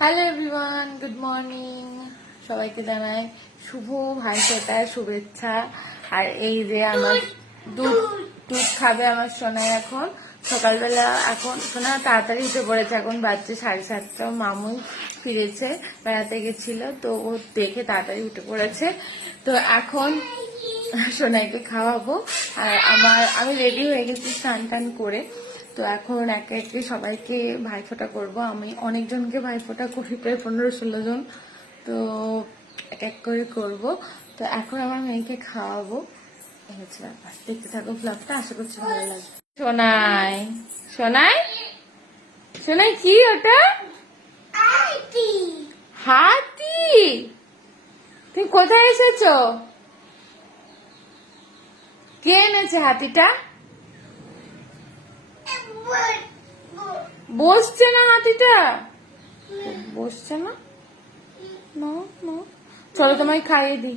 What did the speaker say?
Hello everyone, good morning. সবাইকে জানাই শুভ ভাইফোঁটার শুভেচ্ছা। আর এই যে আমার দুধ খাবে আমার সোনা। এখন সকালবেলা, এখন সোনা তাড়াতাড়ি উঠে পড়েছে। এখন বাজছে 7:30। মামুই ফিরেছে, বেড়াতে গেছিল, তো ও দেখে তাড়াতাড়ি উঠে পড়েছে। তো এখন সোনাইকে খাওয়াবো। আর আমি রেডি হয়ে গেছি স্নান টান করে। তো এখন একে একে সবাইকে ভাইফোঁটা করব। আমি অনেকজনকে ভাইফোঁটা করি, প্রায় 15-16 জন। তো এক এক করে করব। তো এখন আমার মেয়েকে খাওয়াবো, এই হচ্ছে ব্যাপার। দেখতে থাকো ব্লগটা, আশা করছি ভালো লাগবে। সোনাই সোনাই সোনাই, কি ওটা? হাতি? তুমি কোথায় এসেছো? কে এনেছে হাতিটা? বসছে না হাতিটা, বসছে না। চলো তোমায় খাইয়ে দিই।